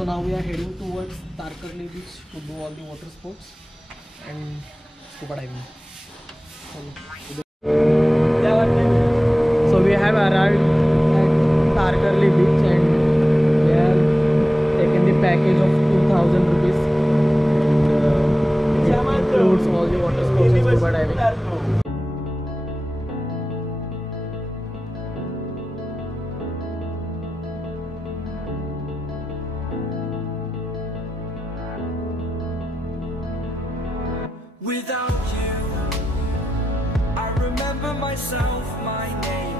So now we are heading towards Tarkarli beach to do all the water sports and scuba diving. So we have arrived at Tarkarli beach and we have taken the package of 2,000 rupees. It includes all the water sports and scuba diving. Without you, I remember myself, my name.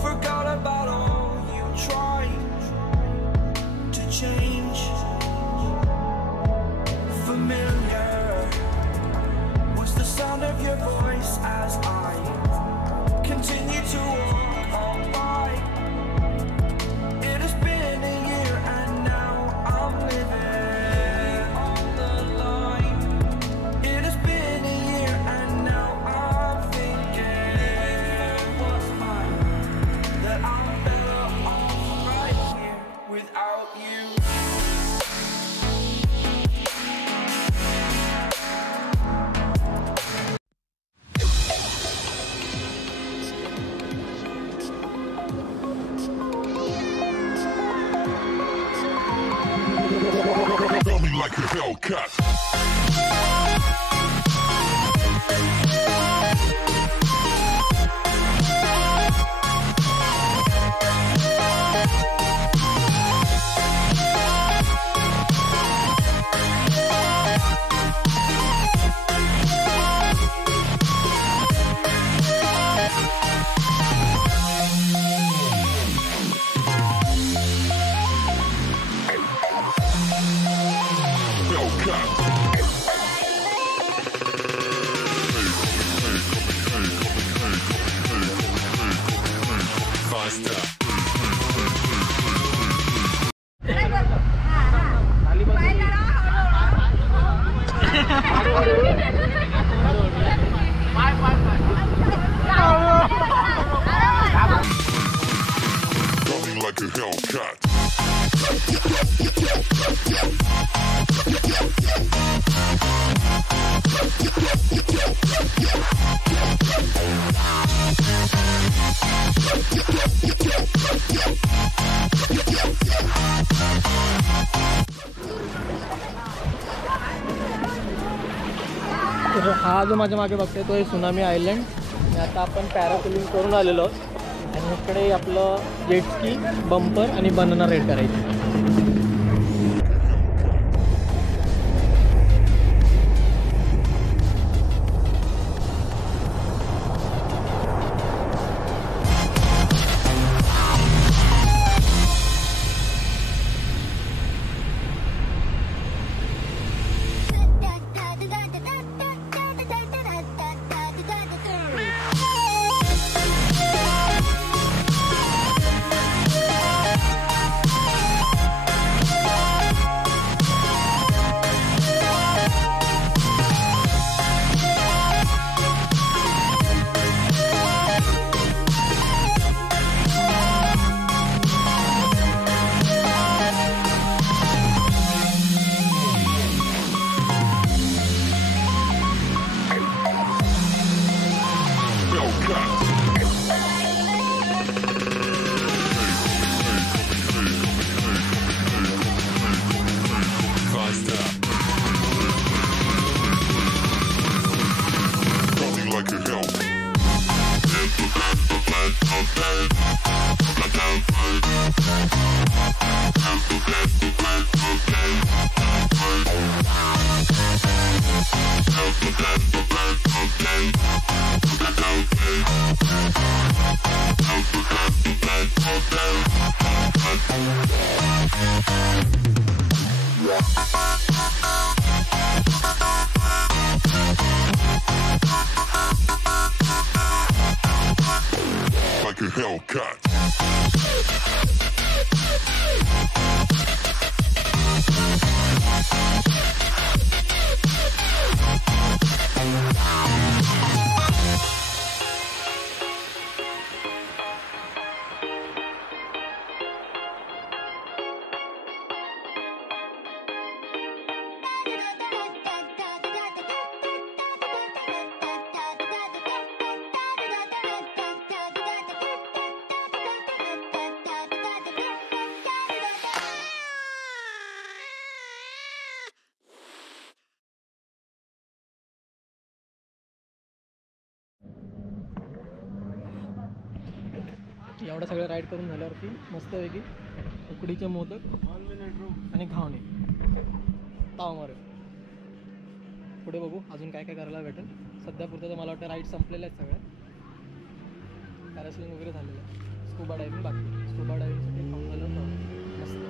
Forgot about all you tried to change. Familiar was the sound of your voice as I continue to walk on by. It has been a year and now I'm living on the line. It has been a year and now I'm thinking what's mine, that I'm better off right here without you. Tell me like a Hellcat. Coming like a Hellcat. तर हा जो माझ्या मागे बघतोय तो आहे tsunami island. आणि आता आपण पॅरासेलिंग करून आलेलो आहोत आणि इकडे आपलं जेट स्की, बंपर आणि बनाना राईड करायची. Like a Hellcat. एवढं सगळं राईड करून झाल्यावरती मस्तपैकी उकडीचे मोदक आणि घावणे ताव मारे. पुढे बघू अजून काय काय करायला भेटेल. सध्या पुरतं तर मला वाटतं राईड संपलेल्या आहेत सगळ्या. पॅरासेलिंग वगैरे झालेलं आहे. स्कुबा डायव्हिंग बाकी. स्कुबा डायव्हिंगसाठी खाऊन झालं होतं मस्त.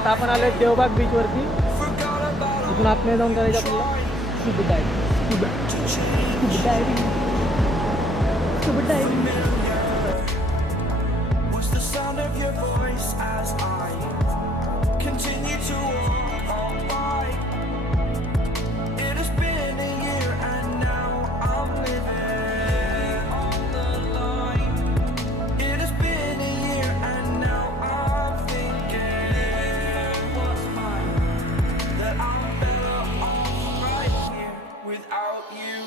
आता आपण आलोय देवबाग बीचवरती. इथून आतमध्ये जाऊन करायचं आपल्याला scuba diving. Scuba diving. Scuba diving. Was the sound of your voice as I continue to walk by. It has been a year and now I'm living on the line. It has been a year and now I'm thinking what's mine, that I'm better off right here without you.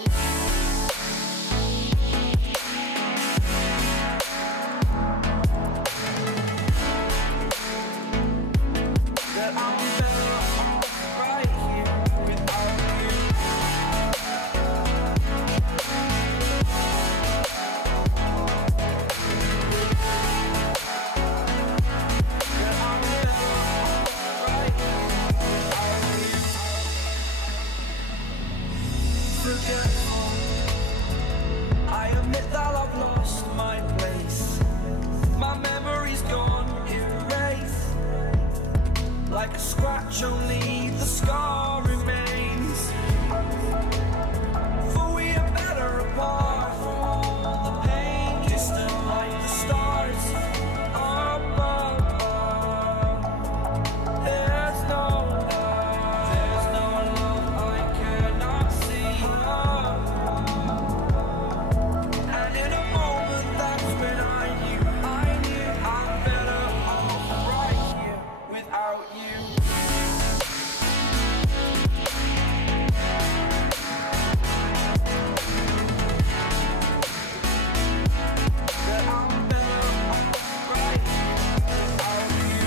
I admit that I've lost my place. My memory's gone erased. Like a scratch, only the scar remains. For we are better apart from all the pain. Distant like the stars above. There's no love I cannot see. And in a moment that's when I knew I'm better off right here without you. That I'm better off right here without you.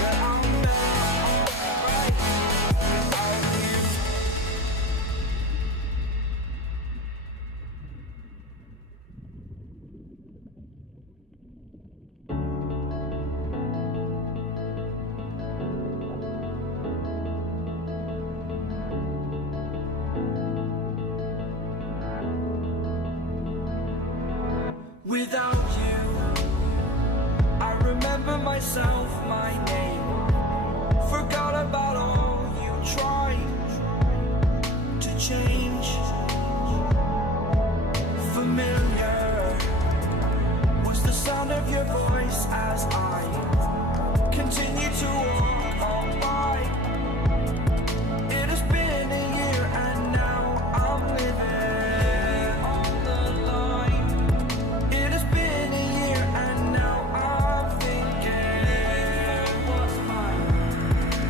That I'm better off right here without you. Without you, I remember myself, my name. Forgot about all you tried to change. Familiar was the sound of your voice as I continue to walk on by. It has been a year and now I'm living on the line. It has been a year and now I'm thinking what's mine,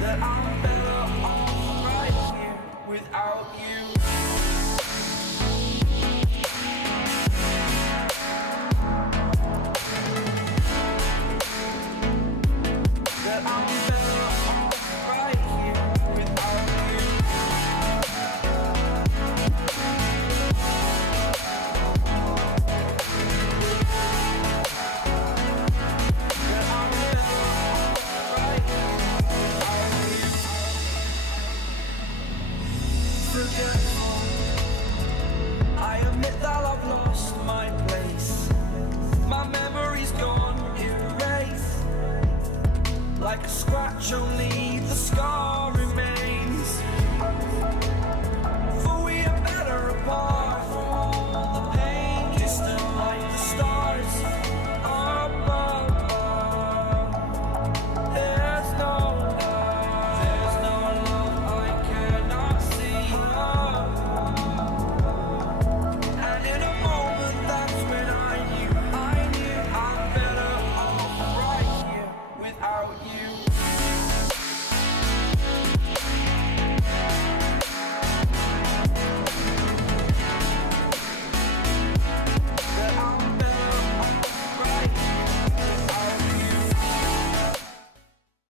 that I'm better off right here without you. That I'm better off right here without you. That I'm better off right here without you. Forgetful, I admit that I've lost my place. My memory's gone erased. Like a scratch, only